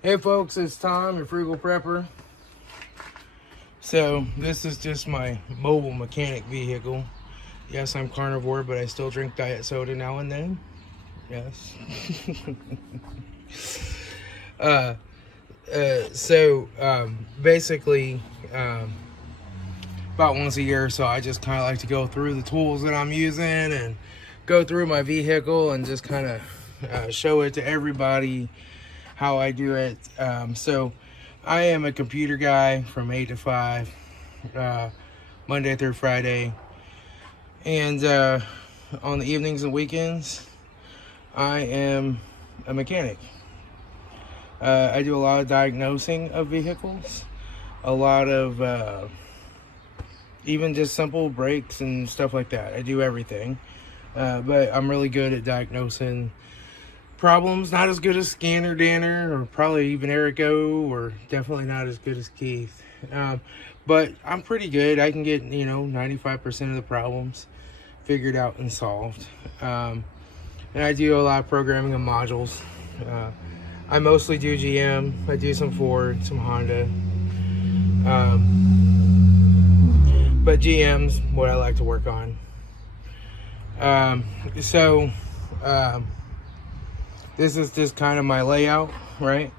Hey folks, it's Tom, your Frugal Prepper. So this is just my mobile mechanic vehicle. Yes, I'm carnivore, but I still drink diet soda now and then. Yes. Basically, about once a year or so, I just kind of like to go through the tools that I'm using and go through my vehicle and just kind of show it to everybody how I do it. So I am a computer guy from 8 to 5, Monday through Friday. And on the evenings and weekends, I am a mechanic. I do a lot of diagnosing of vehicles, a lot of even just simple brakes and stuff like that. I do everything, but I'm really good at diagnosing problems. Not as good as Scanner Danner or probably even Erico, or definitely not as good as Keith. But I'm pretty good. I can get 95% of the problems figured out and solved. And I do a lot of programming of modules. I mostly do GM. I do some Ford, some Honda. But GM's what I like to work on. This is just kind of my layout, right?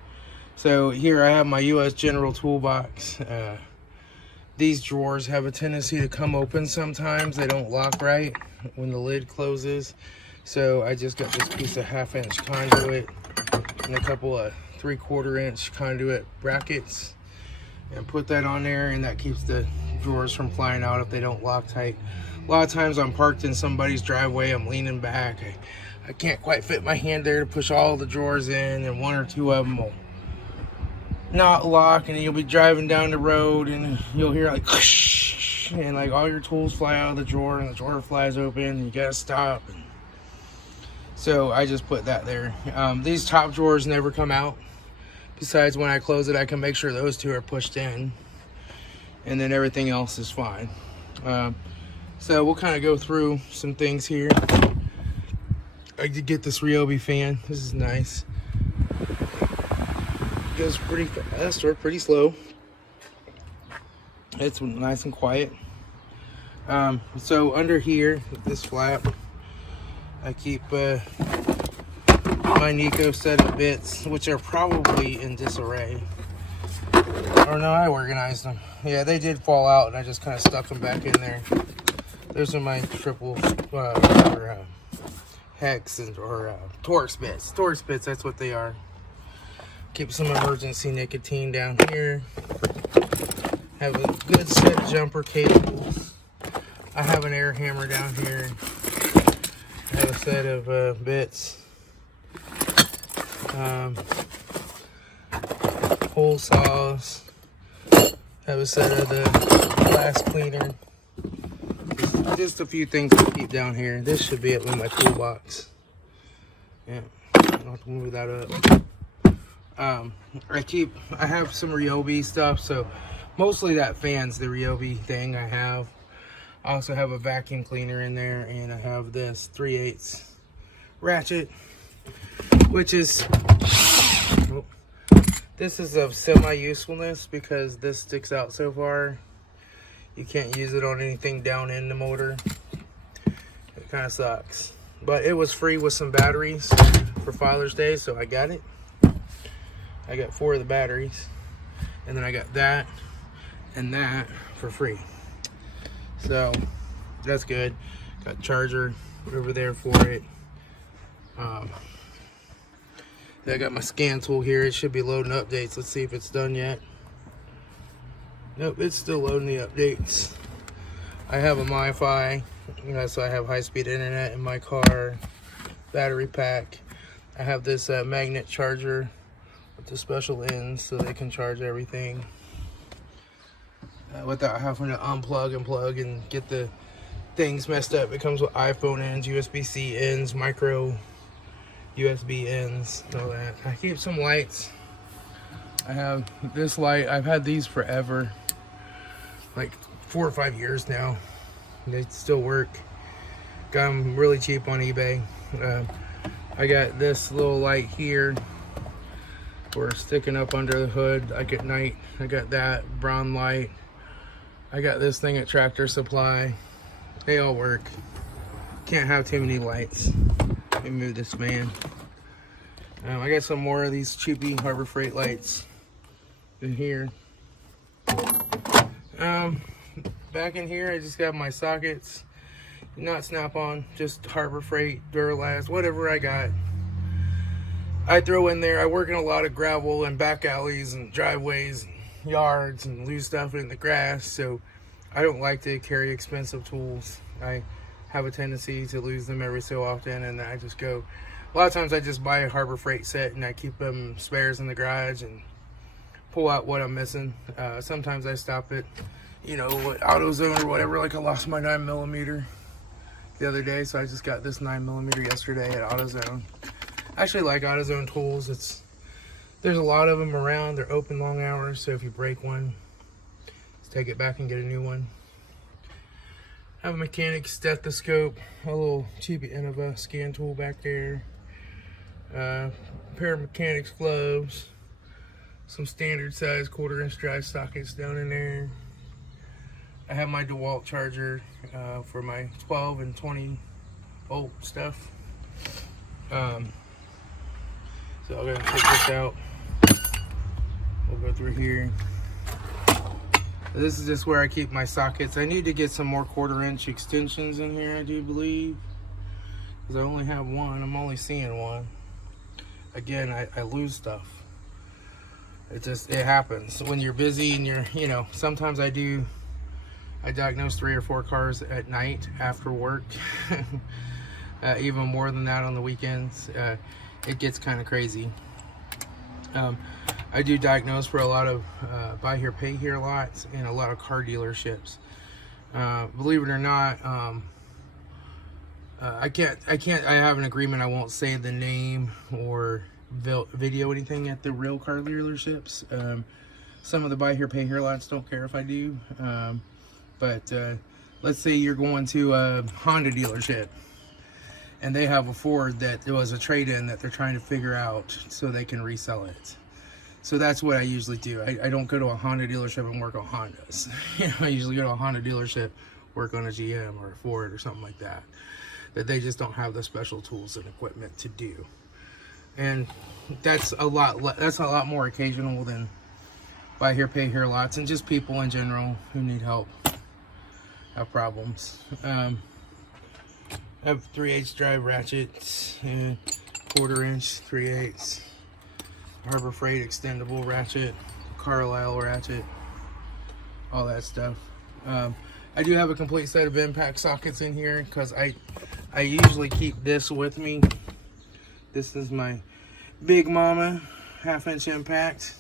So here I have my US General Toolbox. These drawers have a tendency to come open sometimes. They don't lock right when the lid closes. So I just got this piece of 1/2-inch conduit and a couple of 3/4-inch conduit brackets, and put that on there, and that keeps the drawers from flying out if they don't lock tight. A lot of times I'm parked in somebody's driveway, I'm leaning back, I can't quite fit my hand there to push all the drawers in, and one or two of them will not lock, and you'll be driving down the road and you'll hear like whoosh, and like all your tools fly out of the drawer and the drawer flies open and you gotta stop. So I just put that there. These top drawers never come out. Besides, when I close it, I can make sure those two are pushed in, and then everything else is fine. So we'll kind of go through some things here. I did get this Ryobi fan. This is nice. It goes pretty fast or pretty slow. It's nice and quiet. So under here, this flap, I keep my Nico set of bits, which are probably in disarray. Or no, I organized them. Yeah, they did fall out, and I just kind of stuck them back in there. Those are my triple hex or Torx bits. Torx bits, that's what they are. Keep some emergency nicotine down here. Have a good set of jumper cables. I have an air hammer down here. I have a set of bits. Hole saws. Have a set of the glass cleaner. Just a few things to keep down here. This should be it with my toolbox. Yeah, I'll have to move that up. I have some Ryobi stuff, so mostly that fan's the Ryobi thing I have. I also have a vacuum cleaner in there, and I have this 3/8 ratchet, which is, this is of semi-usefulness because this sticks out so far. You can't use it on anything down in the motor. It kind of sucks. But it was free with some batteries for Father's Day, so I got it. I got 4 of the batteries. And then I got that and that for free. So that's good. Got charger over there for it. I got my scan tool here. It should be loading updates. Let's see if it's done yet. Nope, it's still loading the updates. I have a MiFi, so I have high-speed internet in my car. Battery pack. I have this magnet charger with the special ends so they can charge everything without having to unplug and plug and get the things messed up. It comes with iPhone ends, USB-C ends, micro USB ends, and all that. I keep some lights. I have this light. I've had these forever, like 4 or 5 years now. They still work. Got them really cheap on eBay. I got this little light here. for sticking up under the hood like at night. I got that brown light. I got this thing at Tractor Supply. They all work. Can't have too many lights. Let me move this man. I got some more of these cheapy Harbor Freight lights in here. Back in here, I just got my sockets. Not Snap-on, just Harbor Freight, Duralast, whatever I got. I throw in there. I work in a lot of gravel and back alleys and driveways and yards and lose stuff in the grass, so I don't like to carry expensive tools. I have a tendency to lose them every so often, and I just go. A lot of times I just buy a Harbor Freight set and I keep them spares in the garage and pull out what I'm missing. Sometimes I stop at, you know, AutoZone or whatever. Like I lost my 9mm the other day, so I just got this 9mm yesterday at AutoZone. I actually like AutoZone tools. There's a lot of them around. They're open long hours, so if you break one, just take it back and get a new one. I have a mechanic's stethoscope, a little cheapy Innova scan tool back there, a pair of mechanics gloves, some standard size 1/4-inch drive sockets down in there. I have my DeWalt charger for my 12 and 20 volt stuff. So I'm gonna take this out. We'll go through here. This is just where I keep my sockets. I need to get some more 1/4-inch extensions in here, I do believe, because I only have one. I'm only seeing one. Again, I lose stuff. It happens when you're busy and you know, sometimes I diagnose 3 or 4 cars at night after work. Even more than that on the weekends. It gets kind of crazy. I do diagnose for a lot of buy here, pay here lots and a lot of car dealerships. Believe it or not, I have an agreement I won't say the name or video anything at the real car dealerships. Some of the buy here, pay here lots don't care if I do. But let's say you're going to a Honda dealership and they have a Ford that there was a trade-in that they're trying to figure out so they can resell it. So that's what I usually do. I don't go to a Honda dealership and work on Hondas. You know, I usually go to a Honda dealership, work on a GM or a Ford or something like that. That they just don't have the special tools and equipment to do. And that's a lot more occasional than buy here, pay here lots, and just people in general who need help, have problems. I have 3/8 drive ratchets and 1/4-inch 3/8 Harbor Freight extendable ratchet, Carlisle ratchet, all that stuff. I do have a complete set of impact sockets in here because I usually keep this with me. This is my Big Mama 1/2-inch impact.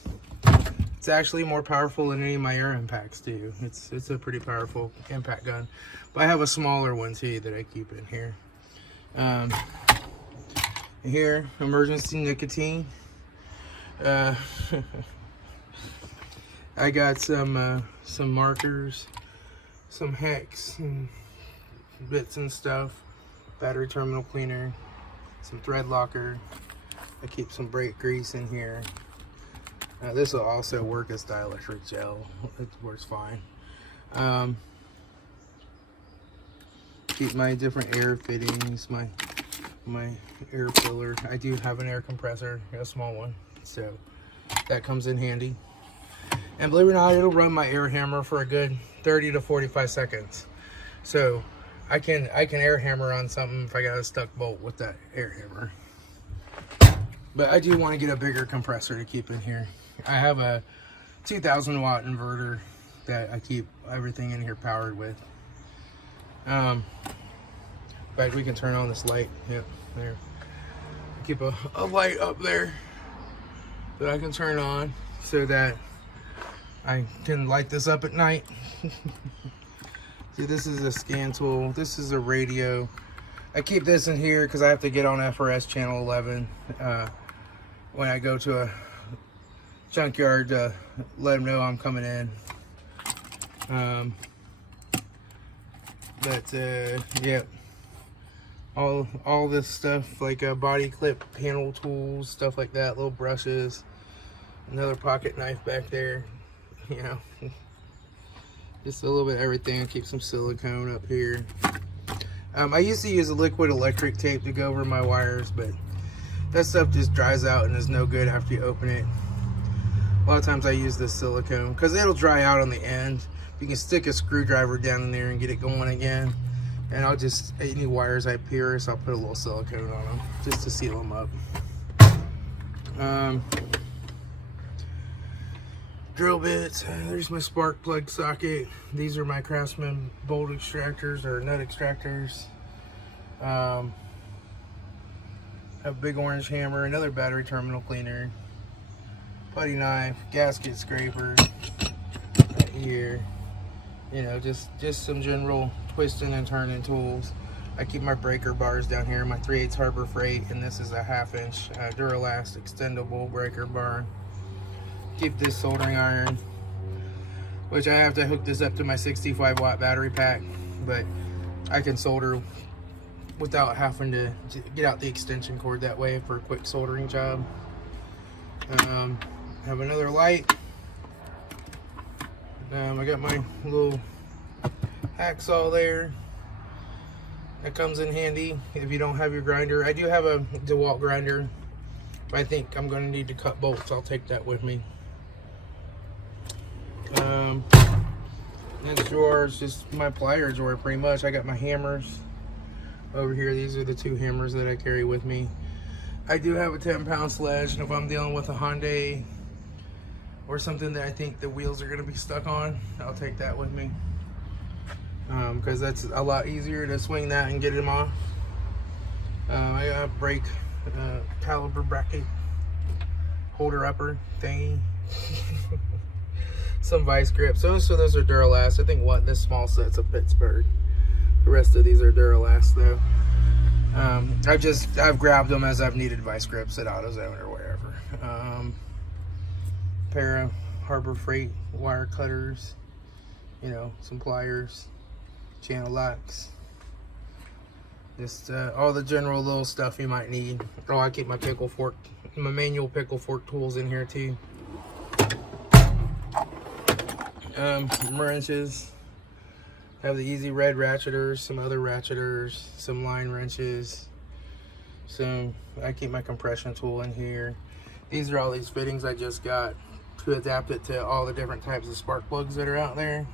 It's actually more powerful than any of my air impacts do. It's a pretty powerful impact gun. But I have a smaller one too that I keep in here. Here, emergency nicotine. I got some markers, some hex and bits and stuff, battery terminal cleaner, some thread locker. I keep some brake grease in here. This will also work as dielectric gel. It works fine. Keep my different air fittings, my air filler. I do have an air compressor, a small one, so that comes in handy. And believe it or not, it'll run my air hammer for a good 30 to 45 seconds. So I can air hammer on something if I got a stuck bolt with that air hammer. But I do want to get a bigger compressor to keep in here. I have a 2000 watt inverter that I keep everything in here powered with. In fact, we can turn on this light. Yep, there. I keep a light up there that I can turn on so that I can light this up at night. See, this is a scan tool. This is a radio. I keep this in here because I have to get on FRS channel 11 when I go to a junkyard to let them know I'm coming in. Yeah, all this stuff like body clip, panel tools, stuff like that, little brushes, Another pocket knife back there, you know. Just a little bit of everything. Keep some silicone up here. I used to use a liquid electric tape to go over my wires, but that stuff just dries out and is no good after you open it. A lot of times I use this silicone because it'll dry out on the end. You can stick a screwdriver down in there and get it going again. And I'll just, any wires I pierce, I'll put a little silicone on them just to seal them up. Drill bits. There's my spark plug socket. These are my Craftsman bolt extractors or nut extractors. A big orange hammer, another battery terminal cleaner, putty knife, gasket scraper right here. You know, just some general twisting and turning tools. I keep my breaker bars down here, my 3/8 Harbor Freight, and this is a 1/2 inch Duralast extendable breaker bar. Keep this soldering iron, which I have to hook this up to my 65 watt battery pack, but I can solder without having to get out the extension cord that way for a quick soldering job. Have another light. I got my little hacksaw there. That comes in handy if you don't have your grinder. I do have a DeWalt grinder, but I think I'm going to need to cut bolts. I'll take that with me. Next drawer is just my plier drawer pretty much. I got my hammers over here. These are the 2 hammers that I carry with me. I do have a 10-pound sledge, and if I'm dealing with a Hyundai or something that I think the wheels are going to be stuck on, I'll take that with me. Because that's a lot easier to swing that and get them off. I got a brake caliper bracket holder upper thingy. Some vice grips. So those are Duralast. I think this small set's a Pittsburgh. The rest of these are Duralast though. I've grabbed them as I've needed vice grips at AutoZone or wherever. Pair of Harbor Freight wire cutters. You know, some pliers, channel locks. Just all the general little stuff you might need. Oh, I keep my pickle fork, my manual pickle fork tools in here too. Wrenches. Have the easy red ratcheters, some other ratcheters, some line wrenches. I keep my compression tool in here. These are all these fittings I just got to adapt it to all the different types of spark plugs that are out there.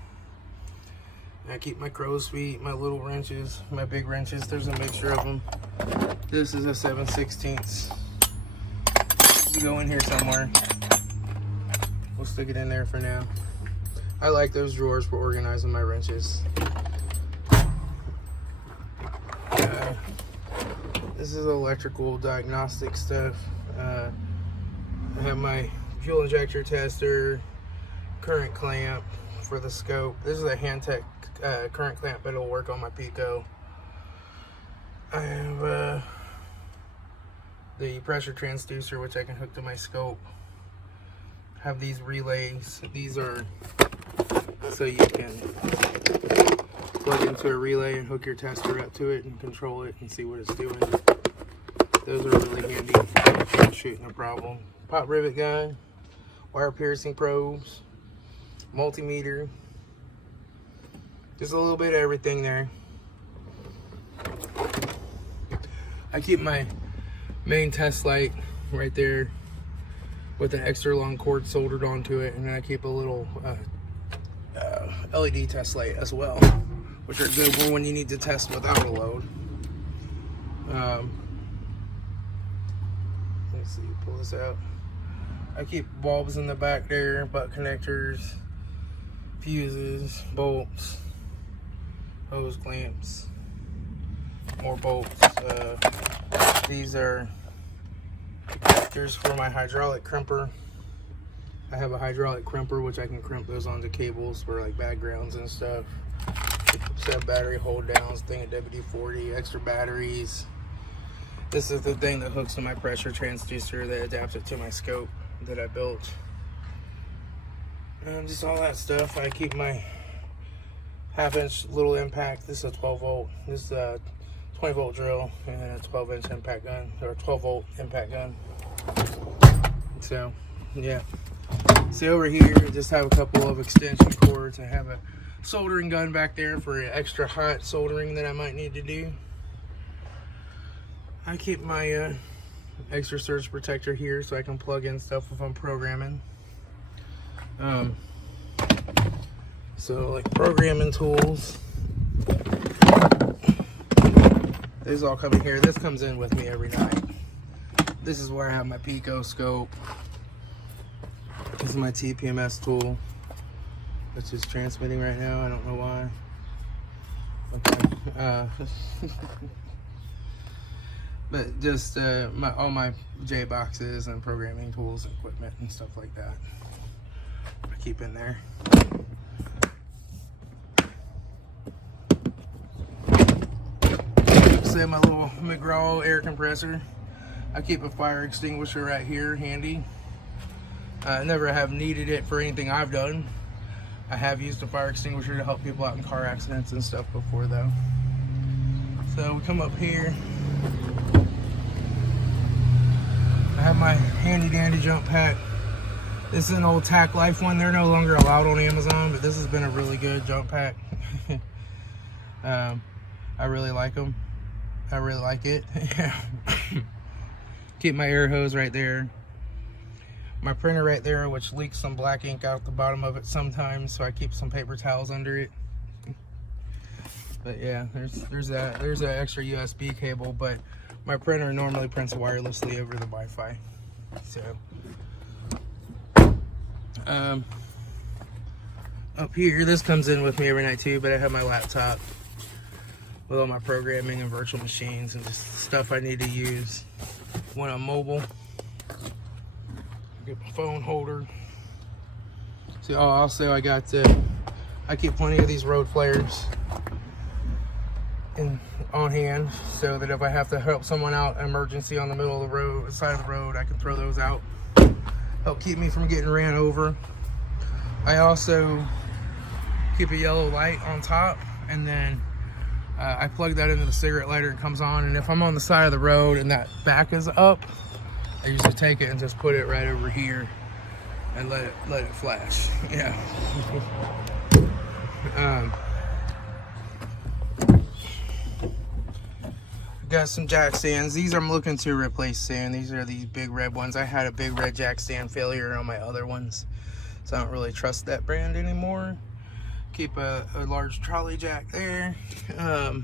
I keep my crow's feet, my little wrenches, my big wrenches. There's a mixture of them. This is a 7/16. You go in here somewhere. We'll stick it in there for now. I like those drawers for organizing my wrenches. This is electrical diagnostic stuff. I have my fuel injector tester, current clamp for the scope. This is a Handtech current clamp, but it'll work on my Pico. I have the pressure transducer, which I can hook to my scope. Have these relays. These are so you can plug into a relay and hook your tester up to it and control it and see what it's doing. Those are really handy for shooting a problem. Pop rivet gun, wire piercing probes, multimeter. Just a little bit of everything there. I keep my main test light right there with an extra long cord soldered onto it, and then I keep a little LED test light as well, which are good for when you need to test without a load. Let's see, pull this out. I keep bulbs in the back there, butt connectors, fuses, bolts, hose clamps, more bolts. These are connectors for my hydraulic crimper. I have a hydraulic crimper which I can crimp those onto cables for like backgrounds and stuff. Set battery hold downs, thing at WD-40, extra batteries. This is the thing that hooks to my pressure transducer that adapts it to my scope that I built. Just all that stuff. I keep my 1/2 inch little impact. This is a 12 volt. This is a 20 volt drill and a 12 inch impact gun, or 12 volt impact gun. So Yeah. See over here, I just have a couple of extension cords. I have a soldering gun back there for extra hot soldering that I might need to do. I keep my extra surge protector here so I can plug in stuff if I'm programming. So like programming tools, these all come in here. This comes in with me every night. This is where I have my Pico scope. This is my TPMS tool, which is transmitting right now. I don't know why. Okay. But just all my J boxes and programming tools and equipment and stuff like that I keep in there. Say my little McGraw air compressor. I keep a fire extinguisher right here handy. I never have needed it for anything I've done. I have used a fire extinguisher to help people out in car accidents and stuff before though. So we come up here. I have my handy dandy jump pack. This is an old Tac Life one. They're no longer allowed on Amazon, but this has been a really good jump pack. I really like them. I really like it. Keep my air hose right there. My printer right there, which leaks some black ink out the bottom of it sometimes, so I keep some paper towels under it. But yeah, there's that. There's an extra USB cable, but my printer normally prints wirelessly over the Wi-Fi. So up here, this comes in with me every night too, but I have my laptop with all my programming and virtual machines and just stuff I need to use when I'm mobile. Get my phone holder. See, oh, also I got I keep plenty of these road flares on hand, so that if I have to help someone out, emergency on the middle of the road, side of the road, I can throw those out. Help keep me from getting ran over. I also keep a yellow light on top, and then I plug that into the cigarette lighter and it comes on. And if I'm on the side of the road and that back is up, I usually take it and just put it right over here and let it flash. Yeah. Got some jack stands. These I'm looking to replace soon. These are these big red ones. I had a big red jack stand failure on my other ones, so I don't really trust that brand anymore. Keep a large trolley jack there. I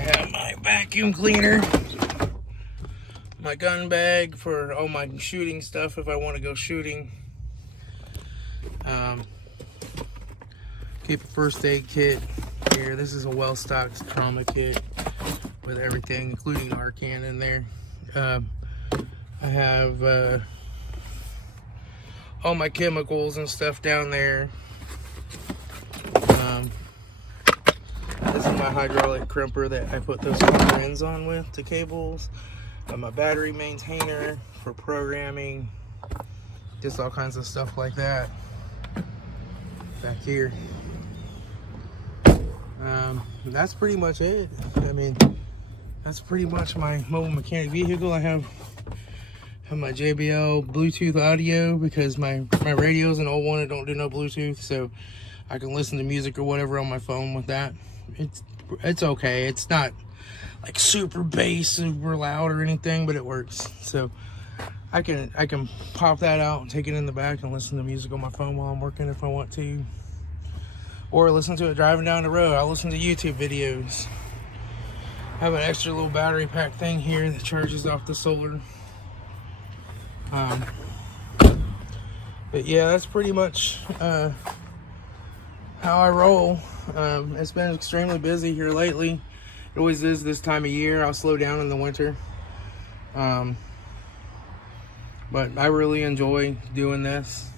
have my vacuum cleaner, my gun bag for all my shooting stuff if I want to go shooting. Keep a first aid kit here. This is a well-stocked trauma kit with everything, including Narcan in there. I have all my chemicals and stuff down there. This is my hydraulic crimper that I put those copper ends on with to cables. My battery maintainer for programming, just all kinds of stuff like that back here. That's pretty much it. I mean, that's pretty much my mobile mechanic vehicle. I have my JBL Bluetooth audio because my radio is an old one. It don't do no Bluetooth, so I can listen to music or whatever on my phone with that. It's okay. It's not like super bass, super loud or anything, but it works. So I can pop that out and take it in the back and listen to music on my phone while I'm working if I want to, or listen to it driving down the road. I'll listen to YouTube videos. I have an extra little battery pack thing here that charges off the solar. But yeah, that's pretty much how I roll. It's been extremely busy here lately. It always is this time of year. I'll slow down in the winter. But I really enjoy doing this.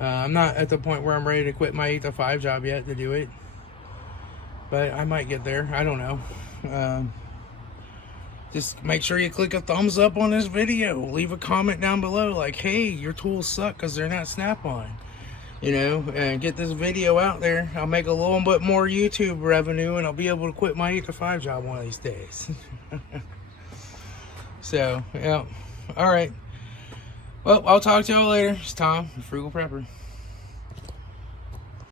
I'm not at the point where I'm ready to quit my 8-to-5 job yet to do it, but I might get there. I don't know. Just make sure you click a thumbs up on this video. Leave a comment down below like, hey, your tools suck because they're not snap-on. You know, and get this video out there. I'll make a little bit more YouTube revenue and I'll be able to quit my 8-to-5 job one of these days. So, yeah. All right. Well, I'll talk to y'all later. It's Tom, the Frugal Prepper.